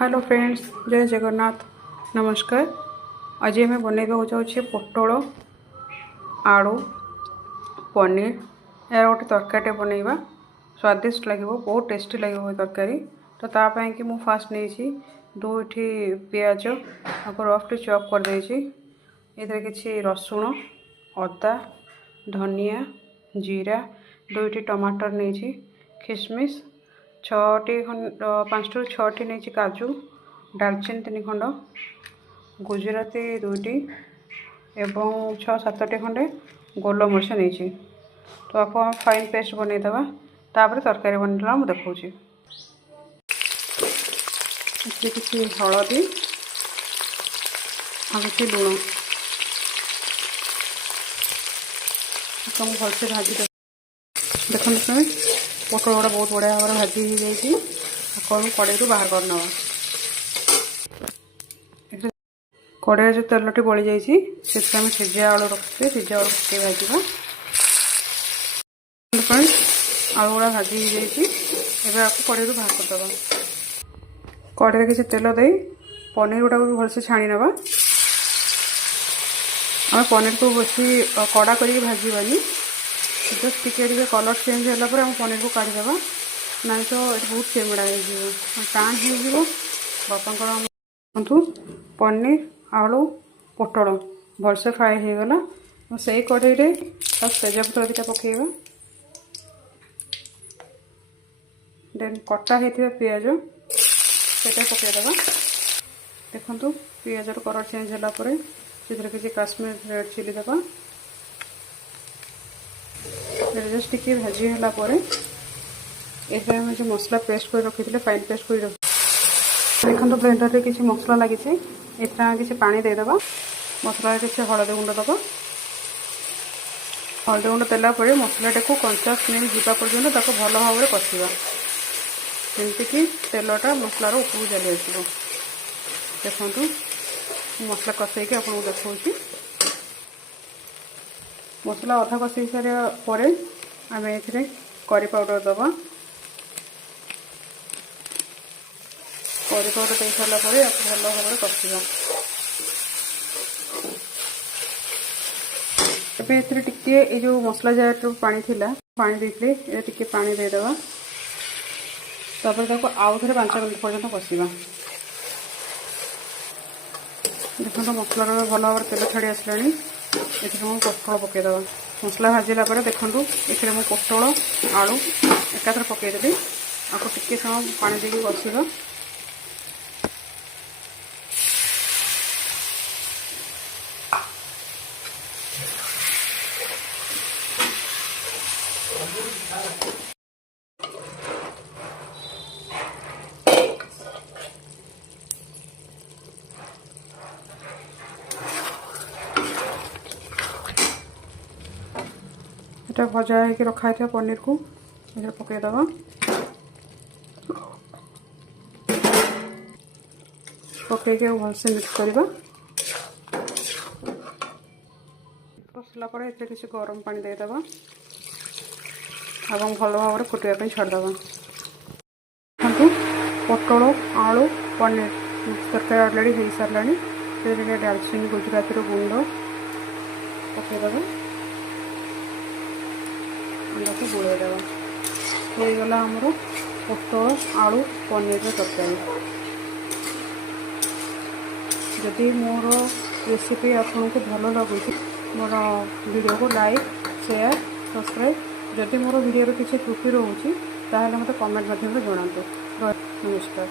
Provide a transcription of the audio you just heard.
Hello friends, जय जगन्नाथ। नमस्कार। आज आम बनइबा जाऊे पोटल आलू पनीर यार गोटे तरकारी बनइबा। स्वादिष्ट लगे, बहुत टेस्टी लगे तरकारी। तो तापाई कि मुझे फास्ट नहीं दुईटी पियाज रफली चॉप कर देती किसी रसुण अदा धनिया जीरा दुईटी टमाटर नहीं खिसमिस 5 ରୁ 6ଟି नहीं काजू डालचीनी 3 खंड गुजराती 2टी एवं 6-7टी खंडे गोलमरिच नहीं। तो आपको फाइन पेस्ट बनईदे तापर तरकारी बनला मुझे देखा किसी हलदी और किसी लुण भलसे भाजी देखते फ्रेंड्स पोटल गुड़ा बहुत बढ़िया भाव भाजी हो जाए कड़े बाहर करना। कड़े जो तेलटी बड़ी जाइए सिझा आलू रखते सिझा आलू पके भाजवा फ्रेंड्स आलू गुड़ा भाजी हो जाए आपको कड़े बाहर करदे। कड़े किसी तेल दे पनीर गुड़ा भी भलसे छाणी नवा। आम पनीर को बेसी कड़ा कर भाजवानी जस्ट टिके कलर चेंज होगा आम पनीर को काढ़ीदे ना तो ये बहुत चेमड़ा हो टाण हो बापा पनीर आलू पोटल भलसे फ्राए हो गला। से कड़े तेजपत्र दुटा पकेबा देन कटा होता पियाज से पकईदे। देखु पियाजर कलर चेंज होगापर किसी काश्मीर रेड चिली देवा जस्ट टिके भाजी है जो मसला पेस्ट कर रखी फाइन पेस्ट कर देखो ब्लेंडर रे किसी मसला लगी किसी पानी देदेबा मसला किसी हलदी गुंड दबा हलदी गुंड देलापर मसलाटा को कंचा स्मेल जावा पर्यंत भल भाव में कषा जमीक तेलटा मसलार उपरू चली आसो। देखु मसला कषाई आपको देखा मसला अधा कषाई सारे आम ए करी पाउडर दबा करी पाउडर दे सारापर भल भाव में कषा। एबे टिके ये जो मसला जार पानी थिला पानी देते ये टिके पानी देदेबा तापर आउ थे 5 मिनट पर्यंत कषा। देखो मसलार भल भाव तेल छाड़ी आसला पोटल पकईदे मसला भाजिला देखु ये पोटल आलू एकाथर पकईदेवी आपको टिके समय पानी देके कषा। এটা भजा है रखा था पनीर को इधर पकईदे पकईके भलसे मिक्स करवा कषला किसी गरम पानी देदेबा और भल भाव में फुटापी छाड़देबा। पोटल आलू पनीर तरकारी अलरेडी हो सारा डालचीनी गुजराती गुंड पकईदे अंडा को बुड़ेदेवा हो गला आमर पोटल आलू पनीर तरकारी। जदि मोर रेसिपी आपको भल लगुच मोर वीडियो को लाइक शेयर सब्सक्राइब जदि मोर वीडियो किसी त्रुटि रोचे ताहले मते कमेंट माध्यम रे जणातु। नमस्कार।